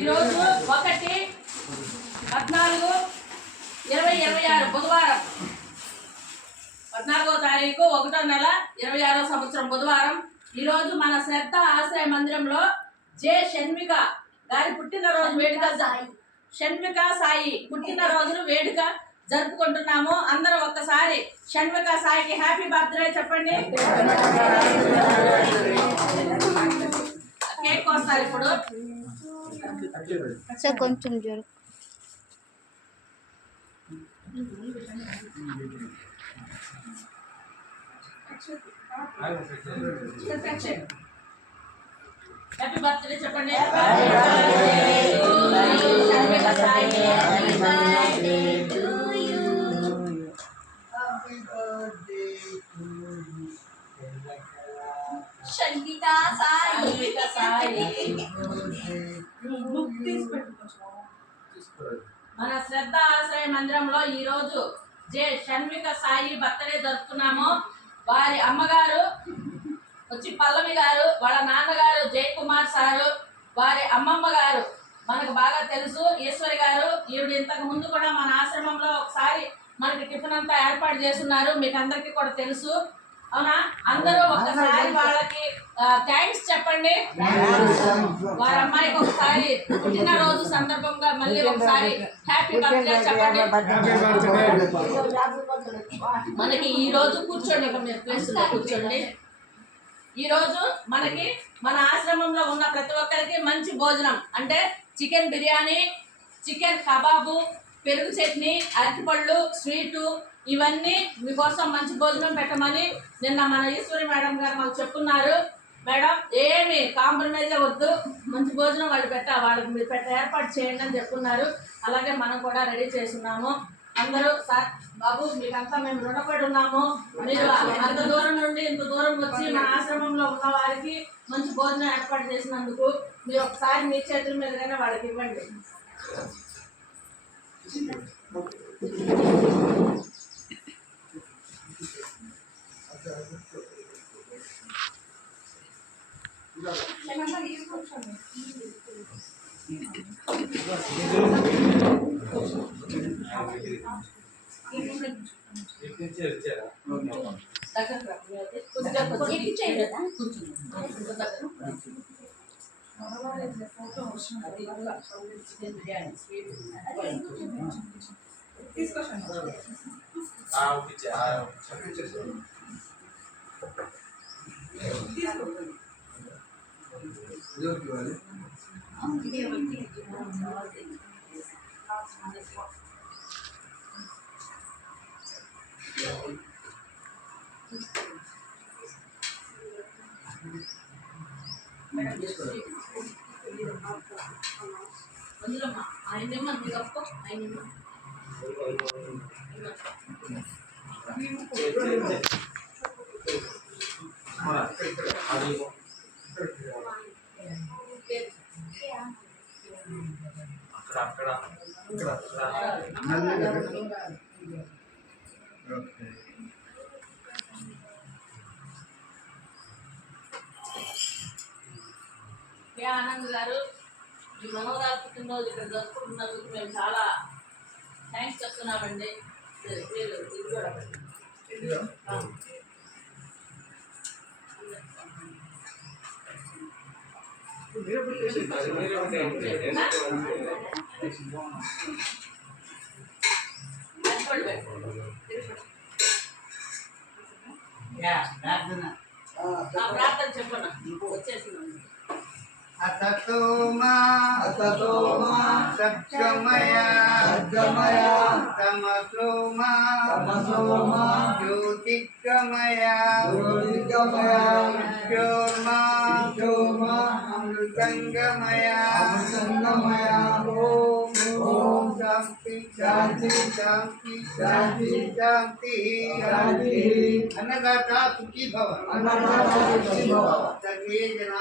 ఈరోజు 1/14/2026 బుధవారం 14వ తారీఖు 1వ నెల 26వ సంవత్సరం బుధవారం. ఈరోజు మన శ్రద్ధ ఆశ్రయ మందిరంలో జే షణ్మిక గారి పుట్టినరోజు వేడుక షణ్మిక సాయి పుట్టినరోజును వేడుక జరుపుకుంటున్నాము. అందరూ ఒక్కసారి షణ్మిక సాయికి హ్యాపీ బర్త్డే చెప్పండి. కేక్ కోస్తారు ఇప్పుడు. కొంచెం జరుగు. హ్యాపీ బర్త్డే చెప్పండి. షణ్మిక సాయి మన శ్రద్ధ ఆశ్రయ మందిరంలో ఈ రోజు జే షణ్మిక సాయి బర్త్డే జరుపుతున్నాము. వారి అమ్మగారు వచ్చి పల్లవి గారు, వాళ్ళ నాన్నగారు జయకుమార్ సారు, వారి అమ్మమ్మ గారు మనకు బాగా తెలుసు ఈశ్వరి గారు. ఈవిడ ఇంతకు ముందు కూడా మన ఆశ్రమంలో ఒకసారి మనకి టిఫిన్ అంతా ఏర్పాటు చేస్తున్నారు, మీకు అందరికీ కూడా తెలుసు. అవునా? అందరూ ఒకసారి వాళ్ళకి థ్యాంక్స్ చెప్పండి. వారి అమ్మాయికి ఒకసారి పుట్టినరోజు సందర్భంగా మళ్ళీ ఒకసారి హ్యాపీ బర్త్డే చెప్పండి. మనకి ఈ రోజు కూర్చోండి, మీరు ప్లేస్ లో కూర్చోండి. ఈ రోజు మనకి మన ఆశ్రమంలో ఉన్న ప్రతి ఒక్కరికి మంచి భోజనం అంటే చికెన్ బిర్యానీ, చికెన్ కబాబు, పెరుగు చట్నీ, అరటిపళ్ళు, స్వీటు ఇవన్నీ మీకోసం మంచి భోజనం పెట్టమని నిన్న మన ఈశ్వరి మేడం గారు మాకు చెప్పున్నారు. మేడం ఏమి కాంప్రమైజ్ వద్దు, మంచి భోజనం వాళ్ళకి మీరు ఏర్పాటు చేయండి అని చెప్పున్నారు. అలాగే మనం కూడా రెడీ చేస్తున్నాము. అందరూ సార్ బాబు మీకంతా మేము రుణపడి ఉన్నాము. మీరు అంత దూరం నుండి ఇంత దూరం వచ్చి మన ఆశ్రమంలో ఉన్న వారికి మంచి భోజనం ఏర్పాటు చేసినందుకు మీరు ఒకసారి మీ చేతుల మీదగానే వాళ్ళకి ఇవ్వండి. అందులో ఆయనేమో అంత గొప్ప ఆయన ఆనంద్ గారు మీ మనోరాలు పుట్టినరోజు ఇక్కడ జరుపుకుంటున్నందుకు మేము చాలా థ్యాంక్స్ చెప్తున్నామండి. ప్రార్థన చెప్పనా వచ్చేసింది. అతతోమా సత్యమయ తమసోమా జ్యోతిర్గమయ విష్ణోర్మా అమృతంగమయ ఓం శాంతి శాంతి శాంతి శాంతి శాంతి. అన్నదాత సుఖీ భవ. సర్వే జనా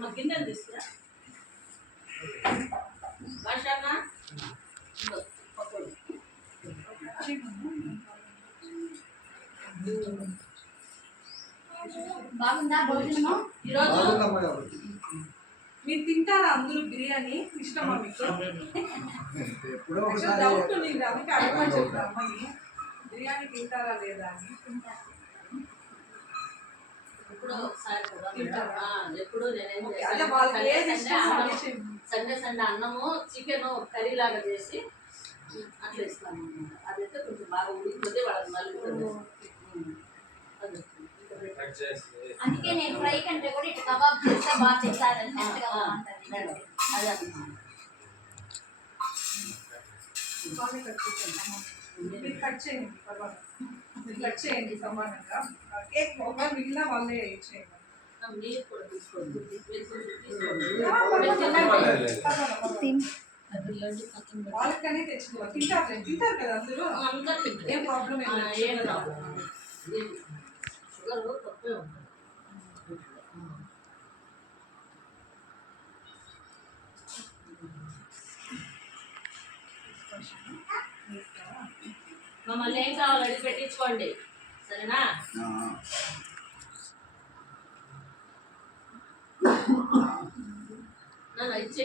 మా గిన్నెలు తీసుకురా భాషన్నా బాగుందా భోజనము? ఈరోజు మీరు తింటారా అందరూ బిర్యానీ? ఇష్టమా మీకు? ఎప్పుడో Actually ఒకసారి డౌట్ ఉంది, అందుకే అడగమని చెప్పాను అమ్మని బిర్యానీ తింటారా లేదా అని. ఎప్పుడో ఒకసారి కదా తింటారా? ఎప్పుడు నేనేం ఓకే, అదే వాళ్ళకి ఏది ఇష్టమో అదే చేస్తాను చెప్పు. సండే అన్నము చికెన్ కర్రీ లాగా చేసి అట్లా ఇస్తాను అన్నమాట. అదైతే కొంచెం బాగా ఉడికిపోతే వాళ్ళకి మలుగుతుంది. అది. అందుకే నేను ఫ్రై కంటే కూడా ఇట్లా కబాబ్ చేస్తే బాగా తింటారని మెత్తగా బాగుంటుంది. మేడం, అదే అన్నమాట. బాగానే కట్ చేయండి. మీరు కట్ చేయండి, పర్వాలేదు. మీరు కట్ చేయండి సమానంగా. కేక్ ఒకవేళ మిగిలిన వాళ్ళే చేయండి. మీరు కూడా తీసుకోండి. మీరు కూడా తీసుకోండి. వాళ్ళకనే తెచ్చుకోవాలి. తింటారు కదా అందరూ. అందరూ తింటారు. ఏం ప్రాబ్లం ఏం లేదు. ఏం ప్రాబ్లం లేదు. షుగర్ తక్కువే ఉంటుంది. మమ్మల్ని ఏం కావాలి అడిగి పెట్టించుకోండి, సరేనా? నన్ను ఇచ్చే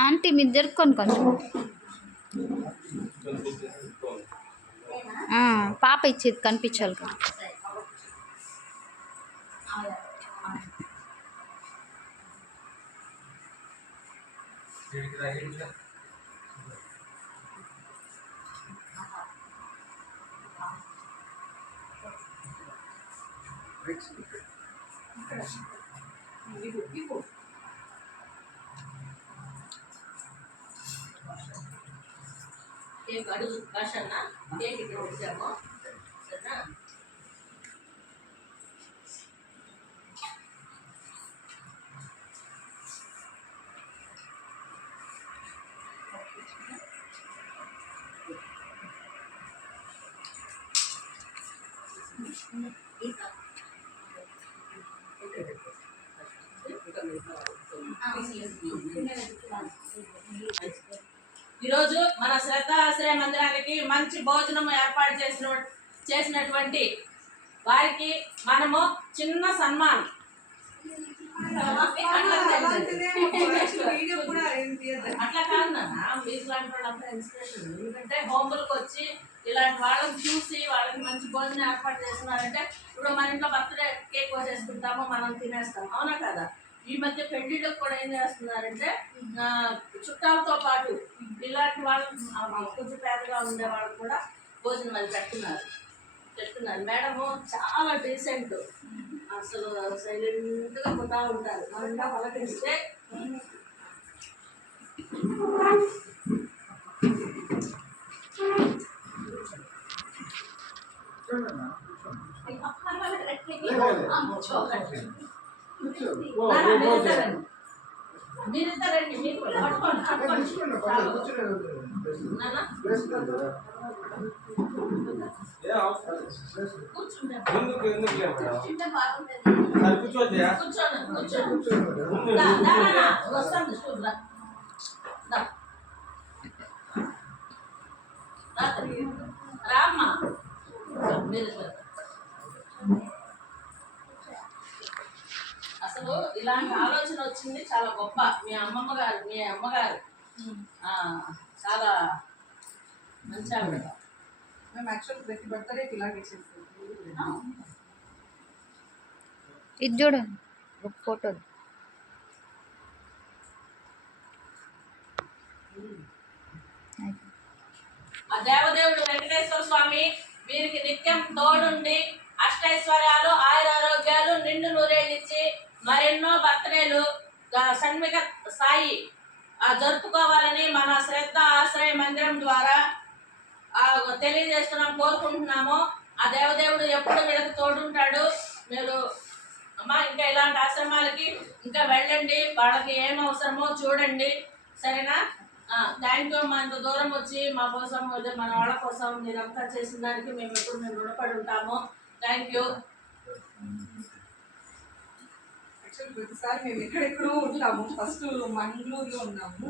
ఆంటీ మీరు జరుపుకోండి కొంచెం. పాప ఇచ్చేది కనిపించాలి కదా. కేక్ అడుగు భాషన్న, కేక్ ఇక్కడ వచ్చాము, సరేనా? ఈరోజు మన శ్రద్ధ ఆశ్రయ మందిరానికి మంచి భోజనం ఏర్పాటు చేసినటువంటి వారికి మనము చిన్న సన్మానం. వీడియో కూడా ఏం తీయద్దు. అట్లా కాదు నాన్న, మీకు లాంటి వాళ్ళంతా ఇన్స్పిరేషన్. ఎందుకంటే హోమ్లకు వచ్చి ఇలాంటి వాళ్ళని చూసి వాళ్ళకి మంచి భోజనం ఏర్పాటు చేస్తున్నారంటే, ఇప్పుడు మన ఇంట్లో బర్త్డే కేక్ కోసేసుకుంటాము, మనం తినేస్తాం, అవునా కదా? ఈ మధ్య పెళ్లిళ్ళకు కూడా ఏం చేస్తున్నారంటే చుట్టాలతో పాటు ఇలాంటి వాళ్ళు కొంచెం పేదగా ఉండే వాళ్ళకు కూడా భోజనం అది పెడుతున్నారు. మేడము చాలా డీసెంట్, అసలు సైలెంట్గా పోతా ఉంటారు. మనంగా పలకరిస్తే మీరిద్దరండి, మీరు పట్టుకోండి వస్తాను చూడరా రామ్మా. మీరు అసలు ఇలాంటి ఆలోచన వచ్చింది చాలా గొప్ప. మీ అమ్మగారు చాలా మంచి ఆవిడ. మేము యాక్చువల్ ప్రతి బర్త్డేకి ఇలాగే చేస్తాం. ఇది చూడండి ఒక ఫోటో. ఆ దేవదేవుడు వెంకటేశ్వర స్వామి వీరికి నిత్యం తోడుండి అష్టైశ్వర్యాలు ఆయురారోగ్యాలు నిండు నూరేళ్ళిచ్చి మరెన్నో బర్త్డేలు సన్మిక స్థాయి జరుపుకోవాలని మన శ్రద్ధ ఆశ్రయ మందిరం ద్వారా తెలియజేస్తున్నాం, కోరుకుంటున్నాము. ఆ దేవదేవుడు ఎప్పుడు వీళ్ళకి తోడుంటాడు. మీరు అమ్మా ఇంకా ఇలాంటి ఆశ్రమాలకి ఇంకా వెళ్ళండి, వాళ్ళకి ఏం అవసరమో చూడండి, సరేనా? థ్యాంక్ యూ అమ్మా, ఇంత దూరం వచ్చి మా కోసం అదే మన వాళ్ళ కోసం మీరంతా చేసిన దానికి మేము ఎప్పుడు మేము రుణపడి ఉంటాము. Thank you. యాక్చువల్లీ ప్రతిసారి మేము ఎక్కడెక్కడో ఉంటాము. ఫస్ట్ మంగళూరులో ఉన్నాము.